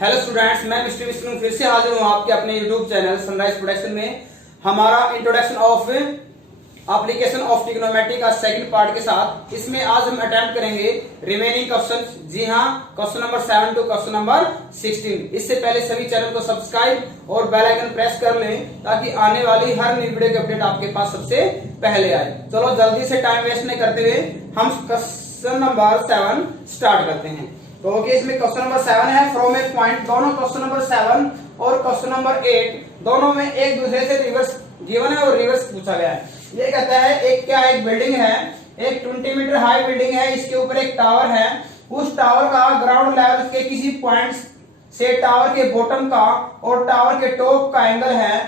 Hello students, मैं mister Vishnu फिर से हाजिर हूँ आपके अपने यूट्यूब चैनल सनराइज प्रोडक्शन में। हमारा introduction of application of trigonometry का सेकंड पार्ट के साथ इसमें आज हम अटेम्प्ट करेंगे रिमेनिंग क्वेश्चंस। जी हाँ, question number 7 to question number 16। इससे पहले सभी चैनल को सब्सक्राइब और बेल आइकन प्रेस कर लें ताकि आने वाली हर नई वीडियो की अपडेट आपके पास सबसे पहले आए। चलो जल्दी से टाइम वेस्ट नहीं करते हुए हम क्वेश्चन नंबर 7 स्टार्ट करते हैं। तो ओके, इसमें क्वेश्चन नंबर 7 है फ्रॉम ए पॉइंट। दोनों क्वेश्चन नंबर 7 और क्वेश्चन नंबर 8 दोनों में एक दूसरे से रिवर्स गिवन है और रिवर्स पूछा गया है। ये कहता है एक बिल्डिंग है, एक 20 मीटर हाई बिल्डिंग है, इसके ऊपर एक टावर है। उस टावर का ग्राउंड लेवल के किसी पॉइंट से टावर के बॉटम का और टावर के टॉप का एंगल है।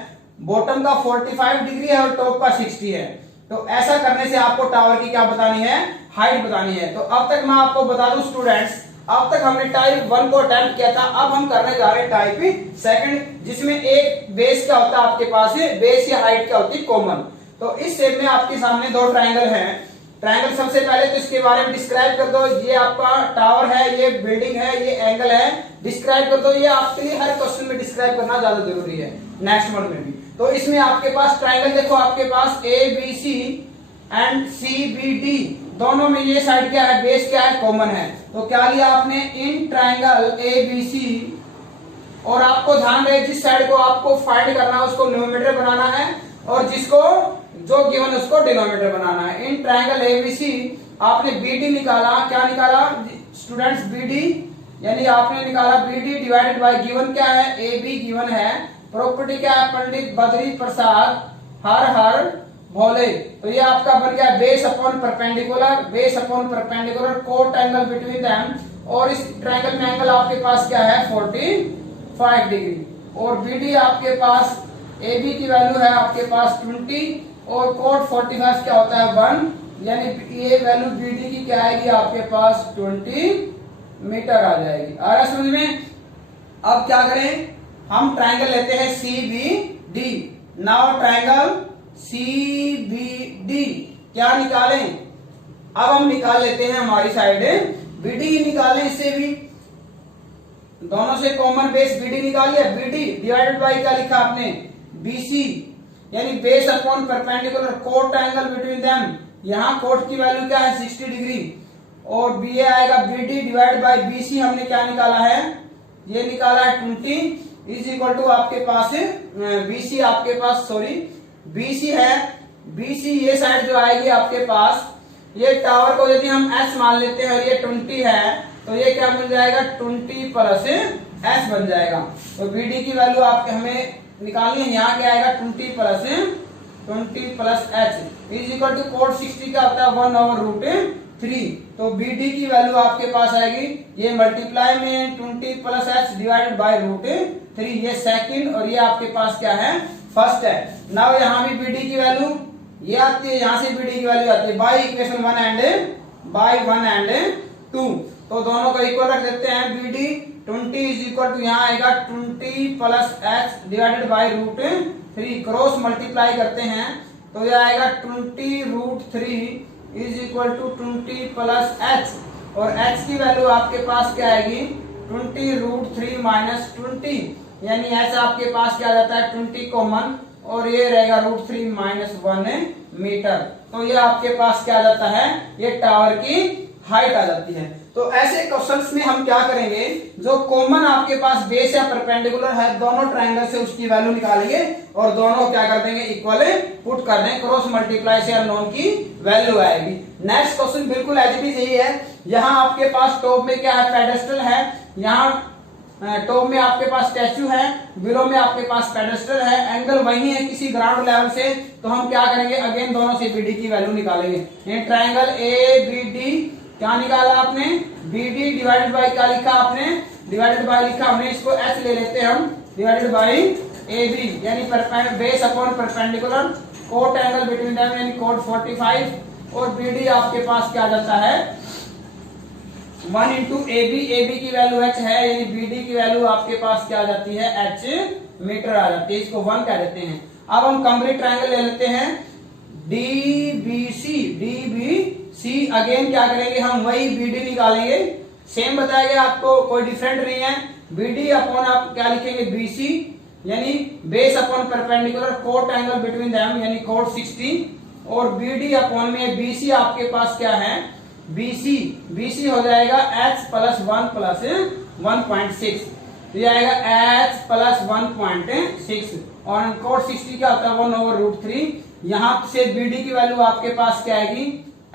बॉटम का 45 डिग्री है और टॉप का 60 है। तो ऐसा करने से आपको टावर की क्या बतानी है, हाइट बतानी है। तो अब तक मैं आपको बता दूं स्टूडेंट्स, अब तक हमने टाइप 1 को अटेम्प्ट किया था। अब हम करने जा रहे हैं टाइप सेकंड, जिसमें एक बेस क्या होता है आपके पास, बेस या हाइट क्या होती है, कॉमन। तो इस शेप में आपके सामने दो ट्रायंगल हैं। ट्रायंगल सबसे पहले तो इसके बारे में डिस्क्राइब कर दो। ये आपका टावर है, ये बिल्डिंग है, ये एंगल है, डिस्क्राइब कर दो। ये आपके लिए हर क्वेश्चन में डिस्क्राइब करना ज्यादा जरूरी है, नेक्स्ट वन में भी। तो इसमें आपके पास ट्रायंगल देखो, आपके पास ABC एंड CBD दोनों में ये साइड क्या है, बेस क्या है, कॉमन है। तो क्या लिया आपने, इन ट्रायंगल ABC, और आपको ध्यान रहे जिस साइड को आपको फाइंड करना है उसको न्यूमरेटर बनाना है और जिसको जो गिवन है उसको डिनोमिनेटर बनाना है। इन ट्रायंगल ABC आपने BD निकाला। क्या निकाला स्टूडेंट्स, BD, यानी आपने निकाला BD डिवाइडेड बाय गिवन क्या है, AB गिवन है। प्रॉपर्टी क्या है, पंडित बद्री प्रसाद हर भोले। तो ये आपका बन गया base upon perpendicular, base upon perpendicular, cot angle between them. और इस ट्रायंगल में एंगल आपके पास क्या है, 45 डिग्री। और BD आपके पास, AB की वैल्यू है आपके पास 20 और कोट 45 क्या होता है 1, यानी ये वैल्यू BD की क्या आएगी आपके पास 20 मीटर आ जाएगी। आ रहा समझ में। अब क्या करें, हम ट्रायंगल लेते हैं CBD। नाउ ट्रायंगल CBD क्या निकालें, अब हम निकाल लेते हैं हमारी साइड BD निकालें। इससे भी दोनों से कॉमन बेस BD निकाल लिया। BD डिवाइडेड बाई क्या लिखा आपने, BC, यानी base upon perpendicular, cot angle between them. यहाँ कोट की वैल्यू क्या है 60 डिग्री और ये आएगा BD डिवाइड बाई BC। हमने क्या निकाला है, ये निकाला है 20 इज इक्वल टू आपके पास BC, आपके पास सॉरी BC है। BC ये साइड जो आएगी आपके पास, ये टावर को यदि हम S मान लेते हैं और ये 20 है तो ये क्या बन जाएगा 20 प्लस S बन जाएगा। तो BD की वैल्यू आपके हमें निकालनी है। यहाँ क्या आएगा 20 plus H is equal to cot 60 का होता है 1/√3। तो BD की वैल्यू आपके पास आएगी, ये मल्टीप्लाई में 20 प्लस H डिवाइडेड बाई √3, ये सेकंड और ये आपके पास क्या है, फर्स्ट है। नाउ यहाँ भी BD की वैल्यू ये आती है, यहाँ से BD की वैल्यू आती है बाई इक्वेशन 1 एंड 2। तो दोनों को इक्वल रख देते हैं। BD 20 इज इक्वल टू यहाँ आएगा 20 plus H divided by √3, cross multiply करते हैं तो ये आएगा 20√3 is equal to 20 plus H, और H की वैल्यू आपके पास क्या आएगी 20√3 माइनस 20, यानी H आपके पास क्या आ जाता है 20 कॉमन और ये रहेगा √3 माइनस 1 मीटर। तो ये आपके पास क्या आ जाता है, ये टावर की हाइट आ जाती है। तो ऐसे क्वेश्चंस में हम क्या करेंगे, जो कॉमन आपके पास बेस या परपेंडिकुलर है दोनों ट्रायंगल से उसकी वैल्यू निकालेंगे और दोनों क्या कर देंगे, इक्वल पुट कर देंगे, क्रॉस मल्टीप्लाई से अननोन की वैल्यू आएगी। नेक्स्ट क्वेश्चन बिल्कुल एज इट इज यही है। यहाँ आपके पास टॉप में क्या है, पेडेस्टल है। यहाँ टॉप में आपके पास स्टैचू है, बिलो में आपके पास पेडेस्टल है, एंगल वही है किसी ग्राउंड लेवल से। तो हम क्या करेंगे, अगेन दोनों से BD की वैल्यू निकालेंगे। ये ट्रायंगल ABD क्या निकाला आपने, BD डिवाइडेड बाई क्या लिखा आपने, डिवाइडेड बाई लिखा हमने, इसको H ले लेते हैं हम, डिवाइडेड बाई AB, यानी base upon perpendicular, cot angle between them यानी कोट 45, और BD आपके पास क्या जाता है 1 इंटू AB की वैल्यू H है, यानी BD की वैल्यू आपके पास क्या आ जाती है, H मीटर आ जाती है, इसको 1 कह देते हैं। अब हम कंप्लीट ट्रायंगल ले लेते हैं DBC, अगेन क्या करेंगे हम, वही BD निकालेंगे। सेम बताया गया आपको, कोई डिफरेंट नहीं है। BD अपॉन आप क्या लिखेंगे BC, यानी base upon perpendicular cot angle between them यानी कोट 60, और BD अपॉन में BC आपके पास क्या है BC हो जाएगा H प्लस 1 प्लस 1.6, तो ये आएगा H प्लस 1.6, और कोट 60 क्या होता है 1/√3। यहां से BD की वैल्यू आपके पास क्या आएगी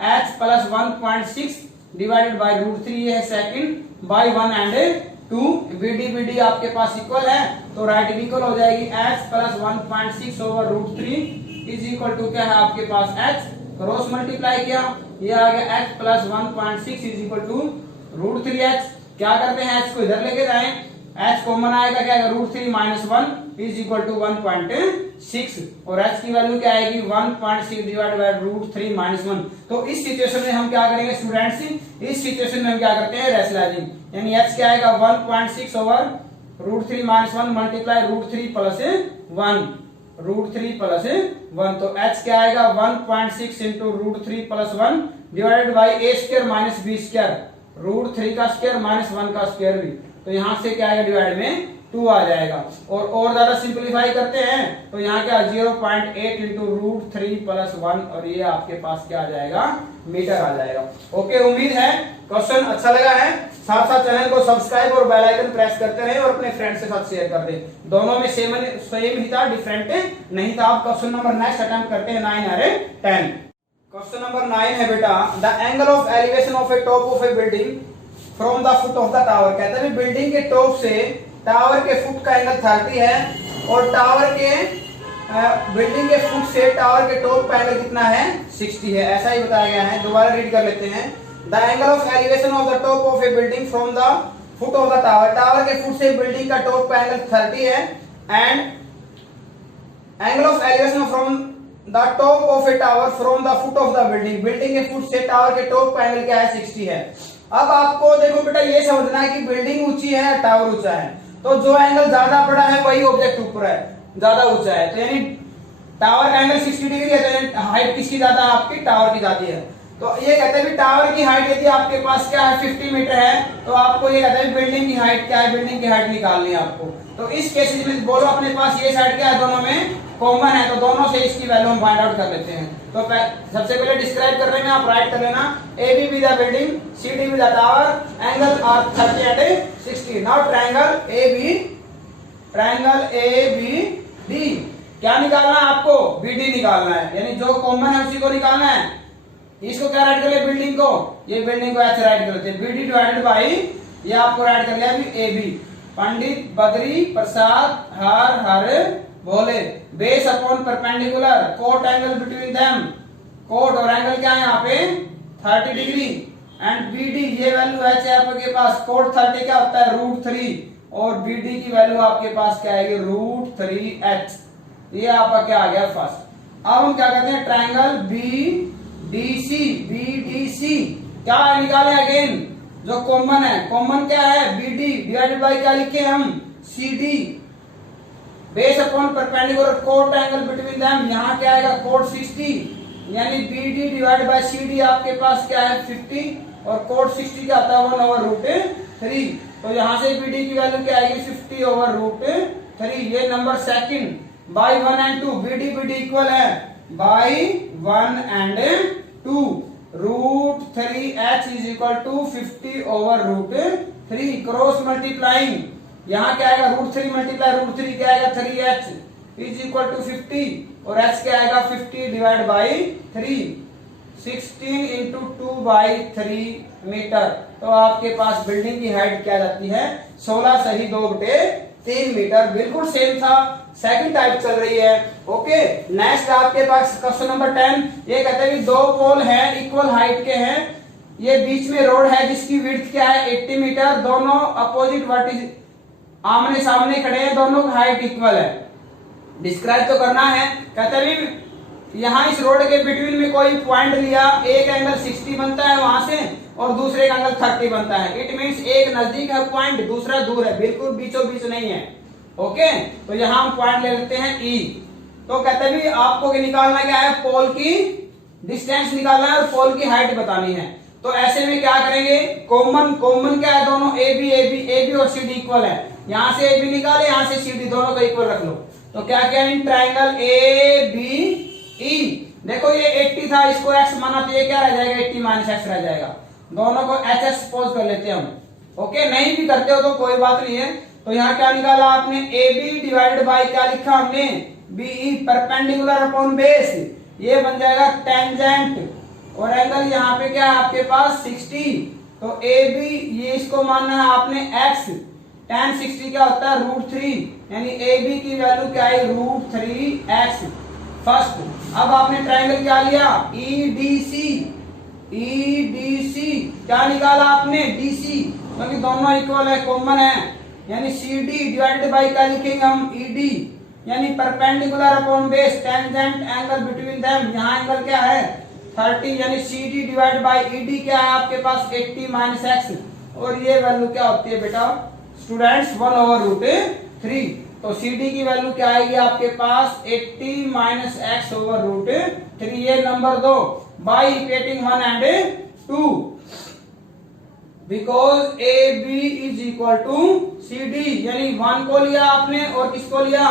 H प्लस 1.6 डिवाइडेड बाई √3, ये है सेकंड बाई 1 एंड 2। BD आपके पास इक्वल है तो राइट इक्वल हो जाएगी H plus 1.6 over √3 is equal to क्या है आपके पास H, क्रॉस मल्टीप्लाई किया, ये आ गया H plus 1.6 is equal to √3H। क्या करते हैं H को इधर लेके जाएं, H कॉमन आएगा क्या आएगा √3 माइनस 1 इज इक्वल टू 1.6, और H की वैल्यू क्या आएगी 1.6 डिवाइड बाय √3 माइनस 1। तो इस सिचुएशन में हम क्या करेंगे स्टूडेंट्स, इस सिचुएशन में हम क्या करते हैं रेशनलाइजिंग, यानी H क्या आएगा 1.6 over √3 minus 1 multiply √3 plus 1, √3 plus 1, तो H क्या आएगा 1.6 into √3 plus 1 divided by a square minus b square, √3 का स्क्वायर माइनस 1 का स्क्वायर भी, तो यहां से क्या आएगा डिवाइड में 2 आ जाएगा। और ज्यादा सिंपलीफाई करते हैं तो यहाँ क्या 0.8 इंटू √3 प्लस 1, और ये आपके पास क्या आ जाएगा मीटर आ जाएगा। ओके, उम्मीद है क्वेश्चन अच्छा लगा है। साथ साथ चैनल को सब्सक्राइब और बेल आइकन प्रेस करते रहे और अपने फ्रेंड्स के साथ शेयर कर दें। दोनों में सेम ही था, डिफरेंट नहीं था। आप क्वेश्चन नंबर नेक्स्ट अटेम्प्ट करते हैं 9 और 10। क्वेश्चन नंबर 9 है बेटा, the angle of elevation of A top of A building from the foot of the tower. कहते हैं बिल्डिंग के टॉप से टावर के फुट का एंगल 30 है, और टावर के बिल्डिंग के फुट से टावर के टॉप का एंगल कितना है 60 है, ऐसा ही बताया गया है। दोबारा रीड कर लेते हैं। The angle of elevation of the top of A building from the foot of the tower. Tower के फुट से बिल्डिंग का टॉप का एंगल 30 है, and angle of elevation from the top of a tower from the foot of the building. Building के foot से tower के top का angle क्या है 60 है। अब आपको देखो बेटा ये समझना है कि बिल्डिंग ऊंची है टावर ऊंचा है, तो जो एंगल ज्यादा बड़ा है वही ऑब्जेक्ट ऊपर है, ज्यादा ऊंचा है, तो यानी टावर का एंगल 60 डिग्री है, तो हाइट किसकी ज्यादा है आपकी टावर की ज्यादा है। तो ये कहते हैं टावर की हाइट यदि आपके पास क्या है 50 मीटर है, तो आपको ये कहते हैं बिल्डिंग की हाइट क्या है, बिल्डिंग की हाइट निकालनी है आपको। तो इस केस में बोलो अपने पास ये साइड क्या है दोनों में कॉमन है, तो दोनों से इसकी वैल्यू हम फाइंड आउट कर लेते हैं। तो सबसे पहले डिस्क्राइब कर रहे हैं, आप राइट कर लेना। A B with the building, C D with the tower, angle are 30 and 60। Now triangle A B D क्या निकालना है आपको, बी डी निकालना है, यानी जो कॉमन है उसी को निकालना है। इसको क्या राइट कर ले बिल्डिंग को, ये बिल्डिंग को ऐसे राइट कर लेते हैं, बी डी डिवाइडेड बाई ये आपको राइट कर लिया ए बी। पंडित बद्री प्रसाद हर बोले, base upon perpendicular, cot angle between them, cot और एंगल क्या है यहाँ पे 30 डिग्री, एंड बीडी ये वैल्यू है आपके पास कोट 30 क्या होता है √3, और बीडी की वैल्यू आपके पास क्या आएगी √3h। ये आपका क्या आ गया फर्स्ट। अब हम क्या करते हैं ट्रायंगल बीडीसी क्या निकाले अगेन, जो कॉमन है, कॉमन क्या है बीडी डिवाइडेड बाई क्या लिखे हम C D, base upon perpendicular cot angle between them, यहाँ क्या आएगा कोट 60, यानी BD डिवाइड बाय CD आपके पास क्या है 50, और कोट 60 क्या आता है 1/√3। तो यहाँ से BD की वैल्यू क्या आएगी 50/√3। ये number second by 1 and 2, BD equal है by 1 and 2, √3h is equal to 50/√3। Cross multiplying, यहाँ क्या आएगा √3 मल्टीप्लाई √3 क्या आएगा 3h इज इक्वल टू 50, और h क्या आएगा 50 डिवाइड बाई 3, 16 इंटू 2/3 मीटर। तो आपके पास बिल्डिंग की हाइट क्या जाती है 16 सही 2/3 मीटर। बिल्कुल सेम था, सेकंड टाइप चल रही है। ओके, नेक्स्ट आपके पास क्वेश्चन नंबर 10। ये कहते हैं कि दो पोल हैं इक्वल हाइट के हैं, ये बीच में रोड है जिसकी विड्थ क्या है 80 मीटर, दोनों अपोजिट वर्टिस आमने सामने खड़े हैं, दोनों की हाइट इक्वल है। डिस्क्राइब तो करना है। कहते हैं यहाँ इस रोड के बिटवीन में कोई पॉइंट लिया, एक एंगल 60 बनता है वहां से और दूसरे का एंगल 30 बनता है। इट मींस एक नजदीक है पॉइंट, दूसरा दूर है, बिल्कुल बीचों बीच नहीं है। ओके, तो यहाँ हम पॉइंट ले लेते हैं ई। तो कहते हैं आपको निकालना क्या है, पोल की डिस्टेंस निकालना है और पोल की हाइट बतानी है। तो ऐसे में क्या करेंगे, कॉमन क्या है दोनों ए बी और सी डी इक्वल है, यहाँ से ए बी निकाले, यहाँ से सी डी, दोनों को इक्वल रख लो। तो क्या क्या in triangle A B E, देखो ये 80 था, इसको x माना तो ये क्या रह जाएगा 80 माइनस एक्स रह जाएगा। दोनों को एच एस सपोज कर लेते हैं हम। ओके, नहीं भी करते हो तो कोई बात नहीं है। तो यहाँ क्या निकाला आपने, ए बी डिवाइडेड बाई क्या लिखा हमने, B E, perpendicular upon base, ये बन जाएगा टेंजेंट, और एंगल यहाँ पे क्या है आपके पास 60। तो ए बी ये इसको मानना है आपने x, tan 60 क्या होता है √3, यानी ए बी की वैल्यू क्या है √3x फर्स्ट। अब आपने ट्राइंगल क्या लिया EDC, EDC क्या निकाला आपने DC, क्योंकि दोनों इक्वल है, कॉमन है, यानी CD डिवाइडेड बाई क्या लिखेंगे हम ED, यानी perpendicular upon base, tangent angle between them, यहाँ एंगल क्या है 30, यानी CD डिवाइड बाई ED क्या है आपके पास 80 माइनस एक्स, और ये वैल्यू क्या होती है बेटा स्टूडेंट्स 1/√3। तो CD की वैल्यू क्या आएगी आपके पास 80 माइनस एक्स ओवर √3, ये number 2 by equating 1 and 2, because A B is equal to CD, यानी 1 को लिया आपने और किसको लिया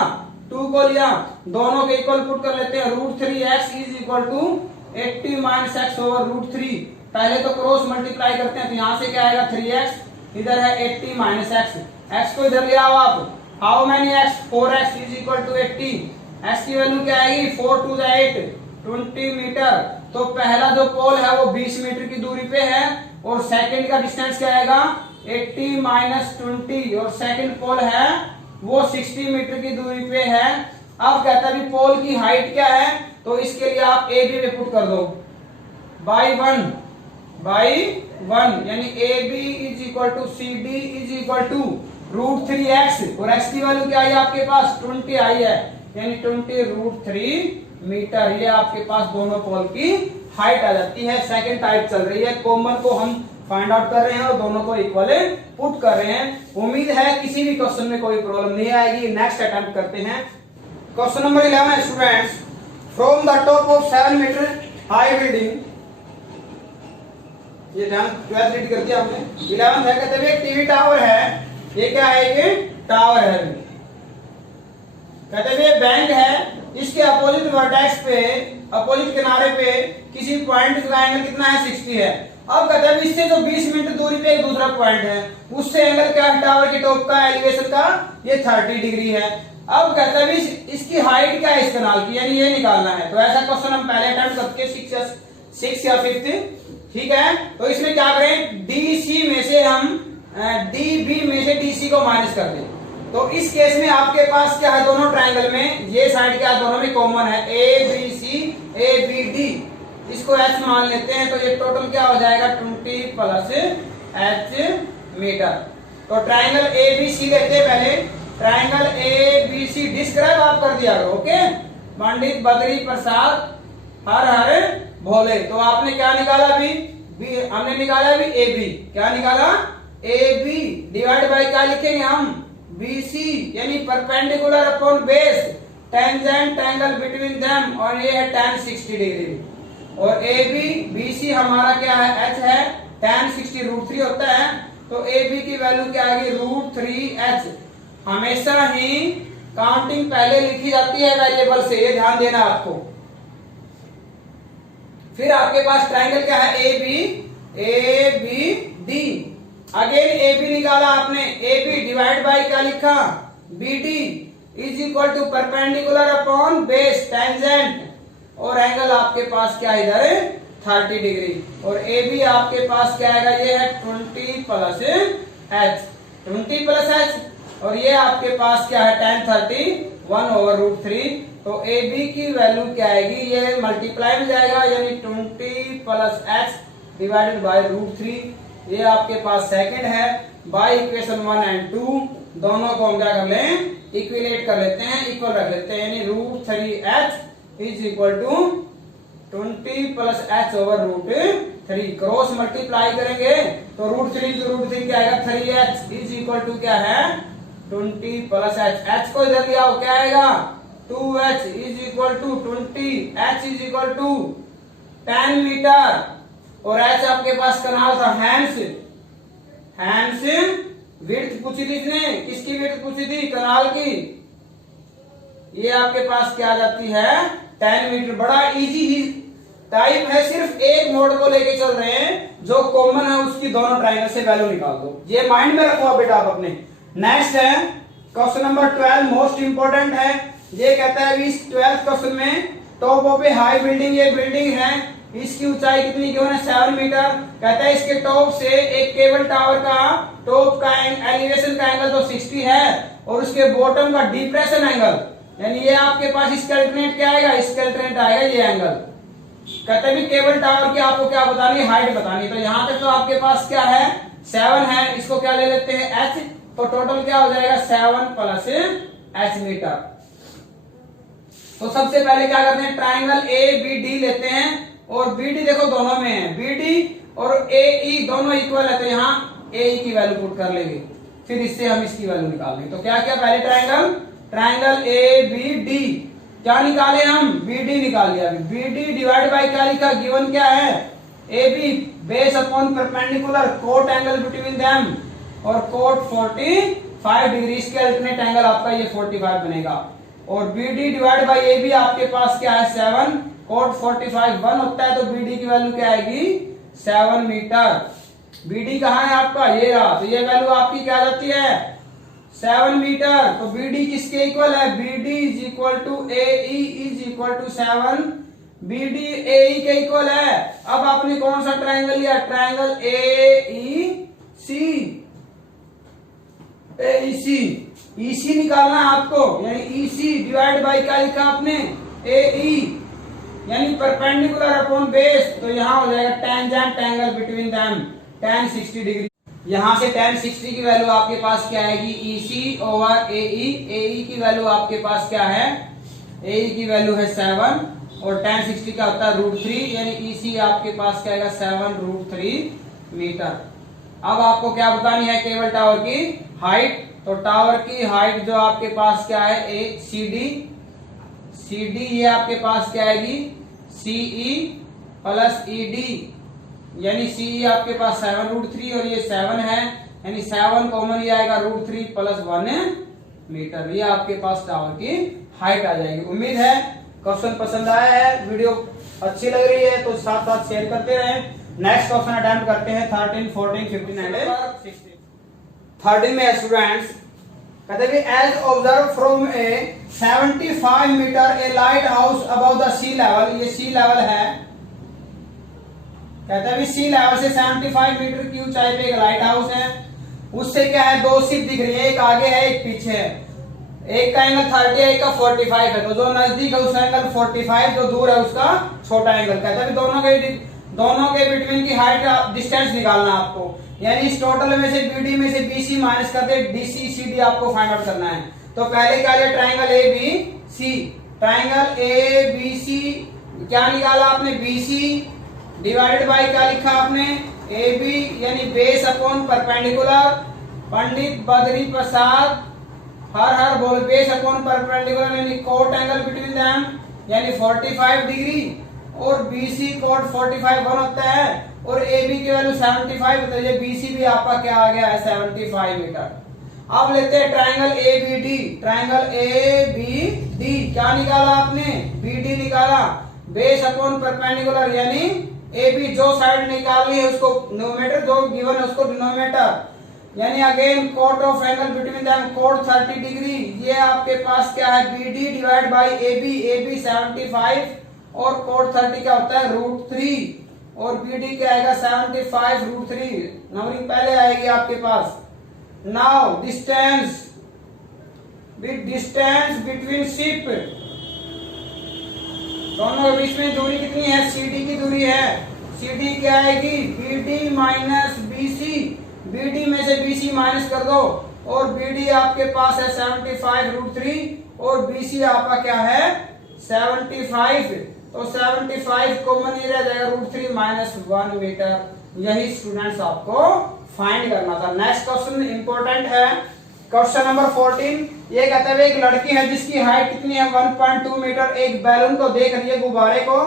2 को लिया, दोनों के इक्वल पुट कर लेते हैं, √3x is equal to 80 minus X over √3। पहले तो क्रॉस मल्टीप्लाई करते हैं, तो यहाँ से क्या आएगा 3x, इधर है 80 माइनस एक्स, x को इधर ले आओ आप, how many x, 4x is equal to 80, x की वैल्यू क्या आएगी 4 to 8 20 मीटर। तो पहला जो पोल है वो 20 मीटर की दूरी पे है, और सेकंड का डिस्टेंस क्या आएगा 80 माइनस 20, और सेकंड पोल है वो 60 मीटर की दूरी पे है। अब कहता है पोल की हाइट क्या है, तो इसके लिए आप ए बी में पुट कर दो बाई 1, यानी A B is equal to C D is equal to √3x, और x की वैल्यू क्या है आपके पास 20 आई है, यानी 20√3 मीटर, ये आपके पास दोनों पोल की हाइट आ जाती है। सेकंड टाइप चल रही है, कॉमन को हम फाइंड आउट कर रहे हैं और दोनों को इक्वल पुट कर रहे हैं। उम्मीद है किसी भी क्वेश्चन में कोई प्रॉब्लम नहीं आएगी। नेक्स्ट अटेम्प्ट करते हैं question number 11 students, from the top of 7 metre high building, ये 12th रीड कर दिया हमने, 11th है, कहते हैं एक टीवी टावर है, ये क्या है ये टावर है, कहते हैं बैंक है, इसके अपोजिट वर्टेक्स पे, अपोजिट किनारे पे किसी पॉइंट का एंगल कितना है 60 है। अब कहते हैं इससे जो 20 मीटर दूरी पे एक दूसरा पॉइंट है, उससे एंगल क्या है टावर के टॉप का एलिवेशन का, ये 30 डिग्री है। अब कहता है इसकी हाइट क्या है इस कनाल की, यानी ये निकालना है। तो ऐसा क्वेश्चन हम पहले अटेम्प्ट करके 6 या 5th, ठीक है। तो इसमें क्या करें, डीसी में से हम डीबी में से डीसी को माइनस कर दें। तो इस केस में आपके पास क्या है, दोनों ट्राइंगल में ये साइड क्या दोनों में कॉमन है, A B C A B D, इसको एच मान लेते हैं। तो ये टोटल क्या हो जाएगा 20 प्लस एच मीटर। तो ट्राइंगल ए बी सी लेते हैं पहले, triangle A B C describe आप कर दिया करो, ओके। पंडित बद्री प्रसाद हर हर भोले। तो आपने क्या निकाला अभी, बी हमने निकाला अभी ए बी, क्या निकाला ए बी डिवाइड बाई क्या लिखेंगे हम BC, यानी perpendicular upon base, tangent angle between them, और ये है tan 60 डिग्री। और AB BC हमारा क्या है H है, tan 60 √3 होता है। तो AB की वैल्यू क्या आएगी √3H। हमेशा ही काउंटिंग पहले लिखी जाती है वेरिएबल से, ये ध्यान देना आपको। फिर आपके पास ट्राइंगल क्या है ABD, अगेन ए बी निकाला आपने, ए बी डिवाइड बाई क्या लिखा BD is equal to perpendicular upon base tangent, और एंगल आपके पास क्या इधर है 30 डिग्री। और ए बी आपके पास क्या आएगा, ये है 20 प्लस एच, 20 प्लस एच, और ये आपके पास क्या है tan 30 1/√3। तो ए बी की वैल्यू क्या आएगी, ये मल्टीप्लाई में जाएगा, यानी 20 प्लस एच डिवाइडेड बाई √3, ये आपके पास सेकंड है। बाई इक्वेशन 1 एंड 2 दोनों को हम क्या कर लें, इक्विलेट कर लेते हैं, इक्वल रख लेते हैं, यानी √3h is equal to 20 plus H over √3। Cross multiply करेंगे तो √3 क्या आएगा 3h इज इक्वल टू क्या है 20 प्लस एच, एच को इधर लिया क्या आएगा 2h is equal to 20, h is equal to 10 metre, और एच आपके पास कनाल था हैंस विड्थ पूछी थी इसने, किसकी विड्थ पूछी थी? कनाल की। ये आपके पास क्या आ जाती है? 10 मीटर। बड़ा इजी टाइप है, सिर्फ एक मोड को लेके चल रहे हैं, जो कॉमन है उसकी दोनों ट्राइंगल से वैल्यू निकाल दो। ये माइंड में रखो बेटा आप अपने। नेक्स्ट है क्वेश्चन नंबर 12, मोस्ट इंपोर्टेंट है। ये कहता है इस 12th क्वेश्चन में top of A high building, ये बिल्डिंग है, इसकी ऊंचाई कितनी गिवन है? 7 मीटर। कहता है इसके टॉप से एक केबल टावर का टॉप का एलिवेशन का एंगल तो 60 है और उसके बॉटम का डिप्रेशन एंगल, यानी ये आपके पास इसका अल्टरनेट क्या आएगा? इसका अल्टरनेट आएगा ये एंगल। कहते हैं केबल टावर की आपको क्या बतानी है? हाइट बतानी है। तो यहां तक तो आपके पास क्या है? 7 है, इसको क्या ले लेते हैं? h, तो टोटल क्या हो जाएगा? 7 प्लस h मीटर। तो सबसे पहले क्या करते हैं? ट्राइंगल ए बी डी लेते हैं और बी डी देखो दोनों में है, बी डी और ए ई दोनों इक्वल है, तो यहाँ ए ई की वैल्यू पुट कर लेंगे, फिर इससे हम इसकी वैल्यू निकाल लेंगे। तो क्या क्या? पहले ट्राइंगल ए बी डी क्या निकाले हम? बी डी निकाल लिया। बी डी डिवाइड बाई क्या लिखा? गिवन क्या है? A B base upon perpendicular cot angle between them और कोट 45 डिग्री, इसके अल्टरनेट एंगल आपका ये 45 बनेगा। और B D divide by A B आपके पास क्या है? 7, कोट 45 1 होता है, तो बी डी की वैल्यू क्या आएगी? 7 मीटर। बी डी कहाँ है आपका? ये रहा, तो ये वैल्यू आपकी क्या जाती है? 7 मीटर। तो बी डी किसके इक्वल है? B D is equal to A E is equal to 7। B D A E के इक्वल है। अब आपने कौन सा ट्राइंगल लिया? ट्राइंगल ए ई सी। ए ई सी, ई सी निकालना है आपको, यानी ई सी डिवाइड बाई क्या लिखा आपने? ए ई, यानी परपेंडिकुलर अपॉन बेस, तो यहां हो जाएगा tangent angle between them tan 60 degree. यहां से tan 60 की वैल्यू आपके पास क्या आएगी? EC over AE। AE की वैल्यू आपके पास क्या है? AE की वैल्यू है 7 और tan 60 का होता है √3, यानी EC आपके पास क्या आएगा? 7√3 मीटर। अब आपको क्या बतानी है? केबल टावर की हाइट। तो टावर की हाइट जो आपके पास क्या है? एक CD ये आपके पास क्या आएगी? CE प्लस ED, यानी CE आपके पास 7√3 और ये 7 है, यानी 7 कॉमन ये आएगा √3 प्लस 1 मीटर। ये आपके पास टावर की हाइट आ जाएगी। उम्मीद है क्वेश्चन पसंद आया है, वीडियो अच्छी लग रही है तो साथ साथ शेयर करते रहें। नेक्स्ट क्वेश्चन अटेम्प्ट करते हैं 13, 14, 15 एंड 16। 13 में स्टूडेंट्स कहते हैं as observe from a 75 metre a light house above the sea level, ये सी लेवल है। कहता है सी लेवल से 75 मीटर की ऊंचाई पे एक लाइट हाउस है, उससे क्या है? 2 शिप दिख रही है, एक आगे है एक पीछे है, एक का एंगल 30 है, एक का 45 है। तो जो नजदीक है उसका एंगल 45, जो दूर है उसका छोटा एंगल। कहता है दोनों के बिटवीन की हाइट डिस्टेंस निकालना आपको, यानी इस टोटल में से बीडी में से बीसी माइनस करके डीसी सीडी आपको फाइंड आउट करना है। तो पहले क्या लिया? Triangle A B C. Triangle A B C क्या निकाला आपने? बीसी डिवाइडेड बाई क्या लिखा आपने? ए बी, यानी base upon perpendicular. Pandit Badri Prasad हर बोल बेस अपॉन परपेंडिकुलर, यानी कोट एंगल बिटवीन देम, यानी 45 डिग्री, और बीसी कोट 45 1 होता है, और ए बी की वैल्यू 75, तो ये बीसी भी आपका क्या आ गया है? 75 मीटर। अब लेते हैं triangle A B D. Triangle A B D क्या निकाला आपने? बी डी निकाला, बेस अपॉन परपेंडिकुलर, यानी ए बी जो साइड निकालनी है उसको न्यूमरेटर, जो गिवन है उसको डिनोमिनेटर, यानी again cot of angle between them cot 30 degree. ये आपके पास क्या है? B D divide by A B 75 और कोट 30 क्या होता है? √3 और बी डी क्या आएगा? 75 √3। नंबरिंग पहले आएगी आपके पास। नाउ डिस्टेंस बिटवीन शिप, दोनों के बीच में दूरी कितनी है? CD की दूरी है। CD क्या आएगी? BD minus BC। BD में से BC माइनस कर दो, और BD आपके पास है 75 √3 और BC आपका क्या है? 75। तो 75 कॉमन ही रह जाएगा, √3 माइनस 1 मीटर। यही स्टूडेंट्स आपको फाइंड करना था। नेक्स्ट क्वेश्चन इंपॉर्टेंट है, क्वेश्चन नंबर 14। ये कहते हैं एक लड़की है जिसकी हाइट कितनी है? 1.2 मीटर। एक बैलून को देख रही है, गुब्बारे को,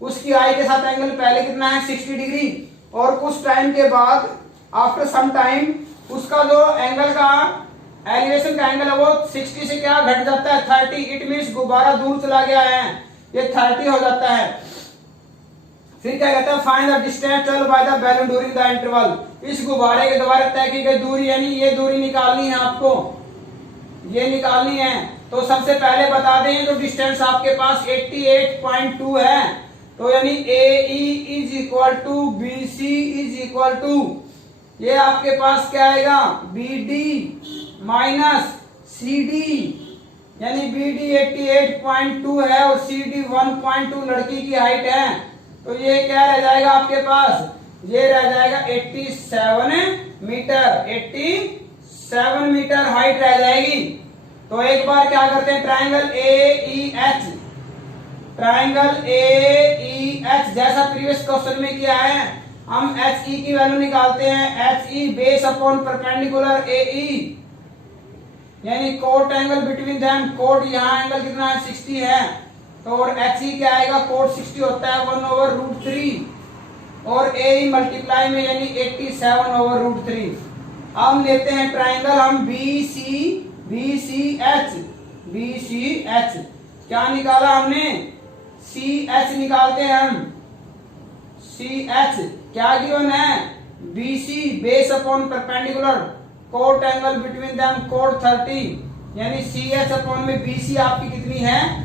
उसकी आई के साथ एंगल पहले कितना है? 60 डिग्री, और कुछ टाइम के बाद आफ्टर सम टाइम उसका जो एंगल का एलिवेशन का एंगल है वो 60 से क्या घट जाता है 30। इट मीन्स गुब्बारा दूर चला गया है, ये 30 हो जाता है। फिर क्या कहता है find the distance travelled by the balloon during the interval. इस गुब्बारे के द्वारा तय की गई दूरी, यानी ये दूरी निकालनी है आपको, ये निकालनी है। तो सबसे पहले बता दें तो डिस्टेंस आपके पास 88.2 है, तो यानी AE is equal to BC is equal to, ये आपके पास क्या आएगा BD माइनस CD, यानी BD 88.2 है और CD 1.2 लड़की की हाइट है, तो ये क्या रह जाएगा आपके पास, ये रह जाएगा 87 मीटर, 87 मीटर हाइट रह जाएगी। तो एक बार क्या करते हैं ट्राइंगल AEH, ट्राइंगल AEH जैसा प्रीवियस क्वेश्चन में किया है, हम HE की वैल्यू निकालते हैं। HE base upon perpendicular AE, यानी cot angle between them, cot यहाँ एंगल कितना है 60 है, तो और HE क्या आएगा, कोट 60 होता है 1/√3 और AE मल्टीप्लाई में यानी 87/√3। अब हम लेते हैं ट्राइंगल हम BCH, क्या निकाला हमने CH निकालते हैं हम, CH क्या गिवन है BC base upon perpendicular, cot angle between them cot 30, यानी CH अपॉन में BC आपकी कितनी है,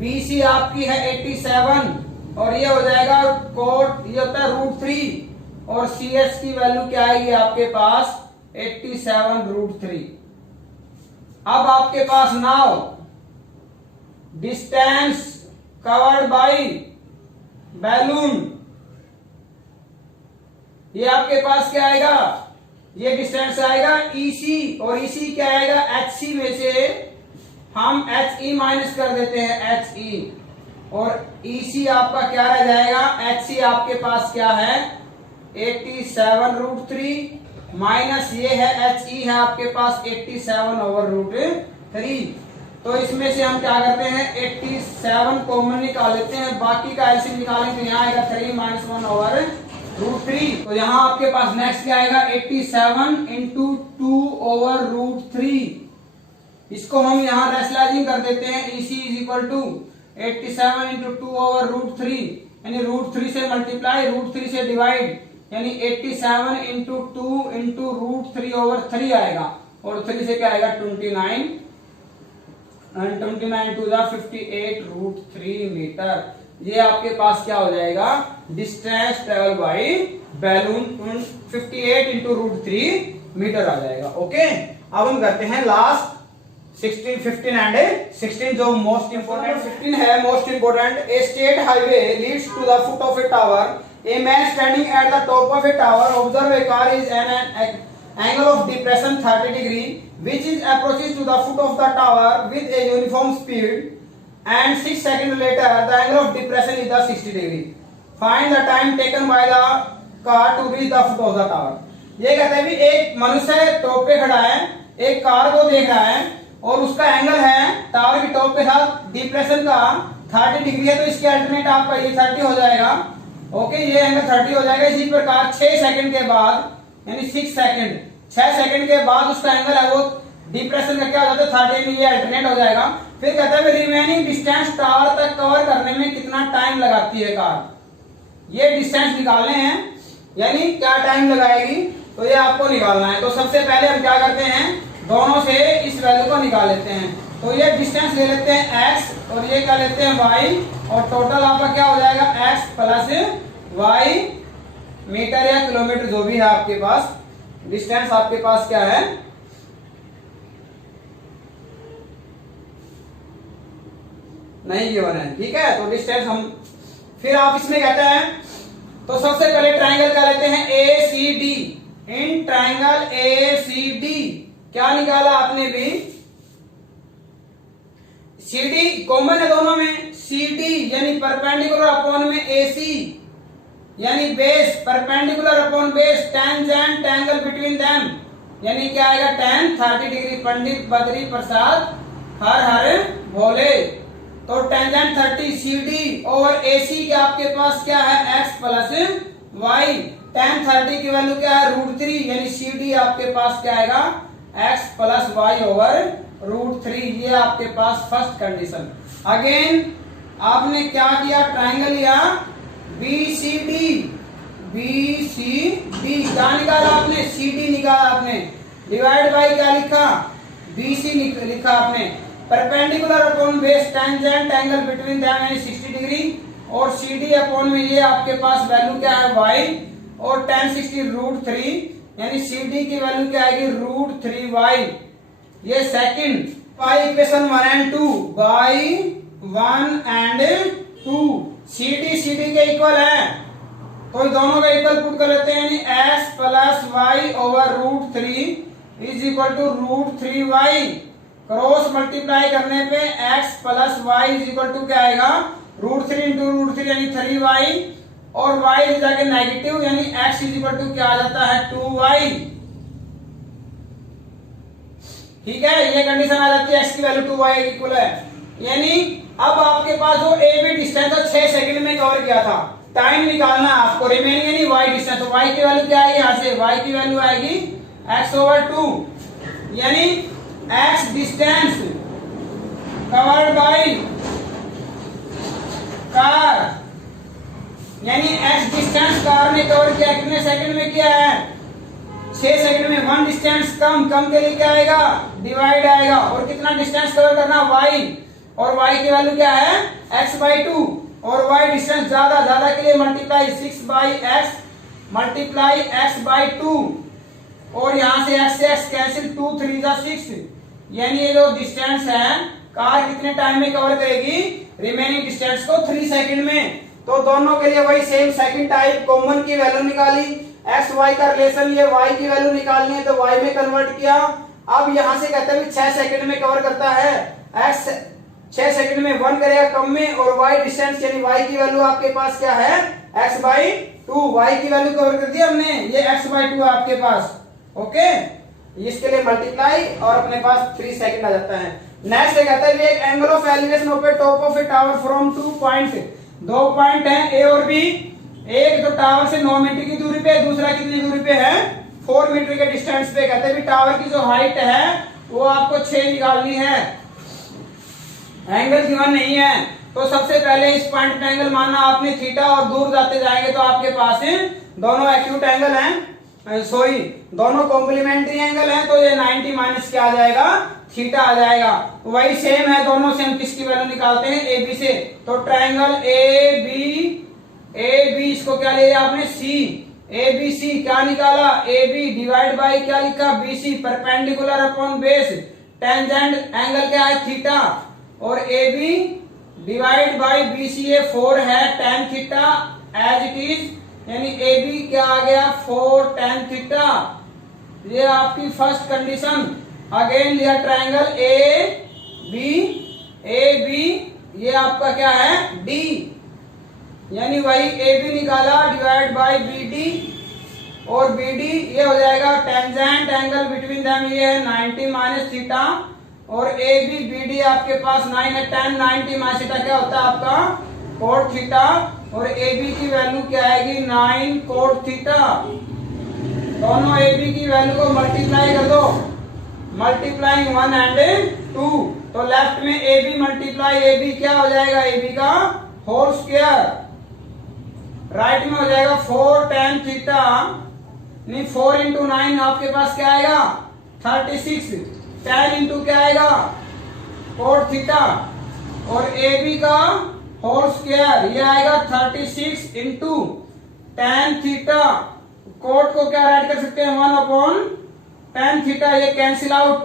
BC आपकी है 87 और ये हो जाएगा कोट, ये होता है √3 और CH की वैल्यू क्या आएगी आपके पास 87√3। अब आपके पास now distance covered by balloon, ये आपके पास क्या आएगा, ये डिस्टेंस आएगा EC और EC क्या आएगा HC में से हम HE माइनस कर देते हैं HE और EC आपका क्या रह जाएगा, HC आपके पास क्या है 87√3 माइनस ये है HE है आपके पास 87/√3। तो इसमें से हम क्या करते हैं 87 कॉमन निकाल लेते हैं, बाकी का एलसीएम निकालेंगे तो यहाँ आएगा 3 - 1/√3। तो यहाँ आपके पास नेक्स्ट क्या आएगा 87 × 2/√3। इसको हम यहाँ रेशनलाइजिंग कर देते हैं, EC इज इक्वल टू 87 × 2/√3 यानी √3 से मल्टीप्लाई, √3 से डिवाइड, यानी 87 × 2 × √3/3 आएगा और 3 से क्या आएगा 29 and 29 to the 58√3 मीटर। ये आपके पास क्या हो जाएगा distance travel by balloon 58 × √3 metre आ जाएगा। ओके, अब हम करते हैं लास्ट 16, 15 एंड 16 जो मोस्ट इंपोर्टेंट 15 है most important. A state highway leads to the foot of a tower, a man standing at the top of a tower observe a car is an angle of depression 30 degree which is approaches to the foot of the tower with a uniform speed and 6 seconds later the angle of depression is the 60 degree. Find the time taken by the car to reach the foot of the tower. ये कहते हैं भी एक मनुष्य top पे खड़ा है, एक कार को देख रहा है और उसका एंगल है टावर की टॉप के साथ डिप्रेशन का 30 डिग्री है, तो इसके अल्टरनेट आपका ये 30 हो जाएगा। ओके, ये एंगल 30 हो जाएगा। इसी प्रकार 6 सेकंड के बाद यानी 6 सेकंड के बाद उसका एंगल है वो डिप्रेशन का क्या हो जाता है 30, ये अल्टरनेट हो जाएगा। फिर कहता है रिमेनिंग डिस्टेंस टावर तक कवर करने में कितना टाइम लगाती है कार, ये डिस्टेंस निकालने हैं, यानी क्या टाइम लगाएगी तो ये आपको निकालना है। तो सबसे पहले हम क्या करते हैं दोनों से इस वैल्यू को निकाल लेते हैं। तो ये डिस्टेंस ले लेते हैं x और ये क्या लेते हैं y और टोटल आपका क्या हो जाएगा x + y मीटर या किलोमीटर जो भी है आपके पास। डिस्टेंस आपके पास क्या है नहीं गिवन है, ठीक है। तो डिस्टेंस हम फिर आप इसमें कहते हैं तो सबसे पहले ट्राइंगल का लेते हैं ACD। इन ट्राइंगल ACD क्या निकाला आपने भी CD कॉमन है दोनों में, CD यानी परपेंडिकुलर अपॉन में AC यानी base perpendicular upon base, tangent angle between them यानी क्या आएगा tan 30 डिग्री। पंडित बद्री प्रसाद हर हर भोले, तो टेंजेंट 30 CD ओवर AC के आपके पास क्या है x + y tan 30 की वैल्यू क्या है √3, यानी सी डी आपके पास क्या आएगा x प्लस वाई ओवर √3। ये आपके पास फर्स्ट कंडीशन। अगेन आपने क्या किया, ट्राइंगल लिया BCD, BCD क्या निकाला आपने, CD निकाला आपने, डिवाइड बाई क्या लिखा BC लिखा आपने, perpendicular upon base tangent angle between them यानी 60 डिग्री, और CD अपॉन में ये आपके पास वैल्यू क्या है y, और tan 60 √3 यानी CD की वैल्यू क्या आएगी √3y। ये second by equation 1 and 2, by 1 and 2 CD के इक्वल है तो दोनों का इक्वल पुट कर लेते हैं, यानी s plus Y over √3 is equal to √3y। Cross multiply करने पे x plus Y is equal to क्या आएगा √3 इंटू √3 यानी 3y, और y जाके नेगेटिव यानी x इज इक्वल टू क्या आ जाता है 2y। ठीक है, ये कंडीशन आ जाती है x की वैल्यू 2y इक्वल है। यानी अब आपके पास जो ए बी डिस्टेंस 6 सेकंड में कवर किया था, टाइम निकालना है आपको रिमेनिंग यानी y डिस्टेंस, तो y की वैल्यू क्या आएगी, यहाँ से y की वैल्यू आएगी x ओवर 2, यानी x distance covered by car, यानी x डिस्टेंस कार ने कवर किया कितने सेकंड में किया है 6 सेकंड में। 1 डिस्टेंस कम के लिए क्या आएगा डिवाइड आएगा, और कितना डिस्टेंस कवर करना y, और y की वैल्यू क्या है x/2, और y डिस्टेंस ज्यादा के लिए मल्टीप्लाई 6/x मल्टीप्लाई x/2, और यहां से x से x कैंसिल 2 3 जा 6, यानी ये जो डिस्टेंस है कार कितने टाइम में कवर करेगी रिमेनिंग डिस्टेंस को 3 सेकंड में। तो दोनों के लिए वही सेम सेकंड टाइप कॉमन की वैल्यू निकाली, x y का रिलेशन, ये y की वैल्यू निकालनी है तो y में कन्वर्ट किया। अब यहां से कहते हैं 6 सेकंड में कवर करता है, x 6 सेकंड में 1 करेगा कम में, और y डिस्टेंस यानी y की वैल्यू आपके पास क्या है x/2, y की वैल्यू कवर कर दी हमने, ये x/2 है आपके पास। ओके, इसके लिए मल्टीप्लाई और अपने पास 3 सेकंड आ जाता है। नेक्स्ट कहता है एक angle of elevation of A top of a tower from 2 point, 2 point है ए और बी, एक तो टावर से 9 मीटर की दूरी पे, दूसरा कितनी दूरी पे है 4 मीटर के डिस्टेंस पे। कहते हैं टावर की जो हाइट है वो आपको 6 निकालनी है, एंगल गिवन नहीं है। तो सबसे पहले इस पॉइंट का एंगल मानना आपने थीटा, और दूर जाते जाएंगे तो आपके पास दोनों एक्यूट एंगल हैं, सॉरी दोनों कॉम्प्लीमेंट्री एंगल हैं, तो ये 90 माइनस क्या आ जाएगा थीटा आ जाएगा। वही सेम है, दोनों से हम किसकी वैल्यू निकालते हैं ए बी से, तो ट्राइंगल ए बी इसको क्या ले लिया आपने सी, ए बी सी क्या निकाला ए बी डिवाइड बाई क्या लिखा B C, perpendicular upon base tangent angle क्या है थीटा, और A B divide by B C, ये 4 है tan theta as it is, यानी ए बी क्या आ गया 4 tan थीटा। ये आपकी फर्स्ट कंडीशन। अगेन लिया ट्राइंगल ए बी, ये आपका क्या है डी, यानी वही ए बी निकाला डिवाइड बाई बी डी, और बी डी ये हो जाएगा टेंजेंट एंगल बिटवीन देम, ये है 90 माइनस थीटा, और ए बी डी आपके पास 9 है, tan 90 माइनस थीटा क्या होता है आपका cot थीटा, और ए बी की वैल्यू क्या आएगी 9 cot थीटा। दोनों ए बी की वैल्यू को मल्टीप्लाई कर दो, मल्टीप्लाइंग 1 एंड 2, तो लेफ्ट में A B multiply A B क्या हो जाएगा ए बी का होल स्क्वायर, राइट में हो जाएगा 4 tan थीटा, नहीं 4 इंटू 9 आपके पास क्या आएगा 36, tan इंटू क्या आएगा cot थीटा, और ए बी का होल स्क्वायर ये आएगा 36 इंटू tan थीटा, कोट को क्या राइट कर सकते हैं 1 अपॉन tan थीटा, ये कैंसिल आउट,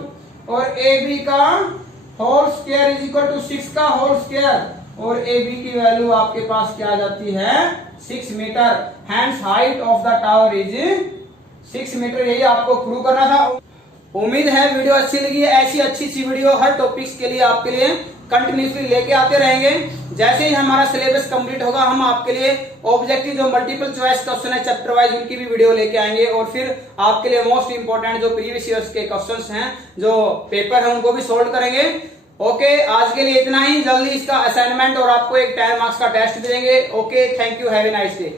और ए बी का whole square is equal to 6 का होल स्क्वायर, और ए बी की वैल्यू आपके पास क्या आ जाती है 6 metre. Hence height of the tower is 6 metre, यही आपको प्रूव करना था। उम्मीद है वीडियो अच्छी लगी है, ऐसी अच्छी सी वीडियो हर टॉपिक्स के लिए आपके लिए कंटिन्यूसली लेके आते रहेंगे। जैसे ही हमारा सिलेबस कंप्लीट होगा हम आपके लिए ऑब्जेक्टिव जो मल्टीपल चॉइस क्वेश्चन है चैप्टर वाइज उनकी भी वीडियो लेके आएंगे, और फिर आपके लिए मोस्ट इंपोर्टेंट जो प्रीवियस ईयर्स के क्वेश्चंस हैं जो पेपर है उनको भी सोल्व करेंगे। ओके, आज के लिए इतना ही, जल्दी इसका असाइनमेंट और आपको एक 10 मार्क्स का टेस्ट भी देंगे। Okay, thank you, have a nice day.